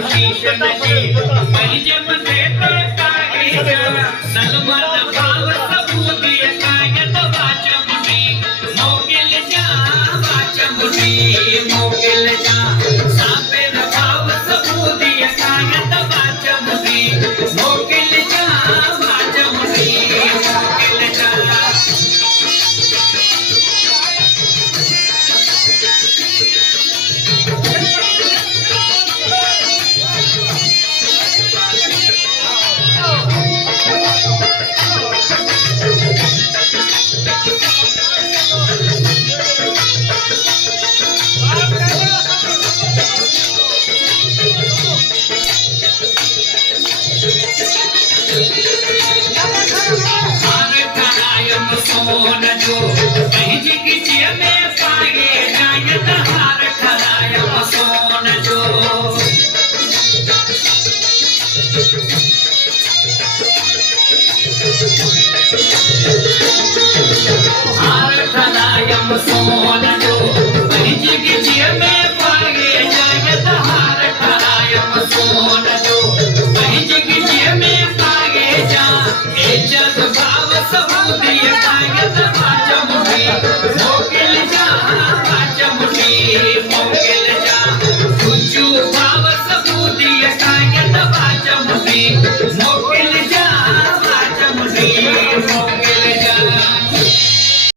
बशीषण जी पंहिंजे मथे ते काॻे सलमान भाव सबूती कायत वाच मुनी मोकिल जा वाच मुनी मोकिल जा साबिर भाव सबूती कायत वाच मुनी मोकिल जा वाच मुनी मोकिल जा सोन जो पंहिंजी गिचीअ में पाए जायत हार ठरायम सोन जो हार ठरायम सोन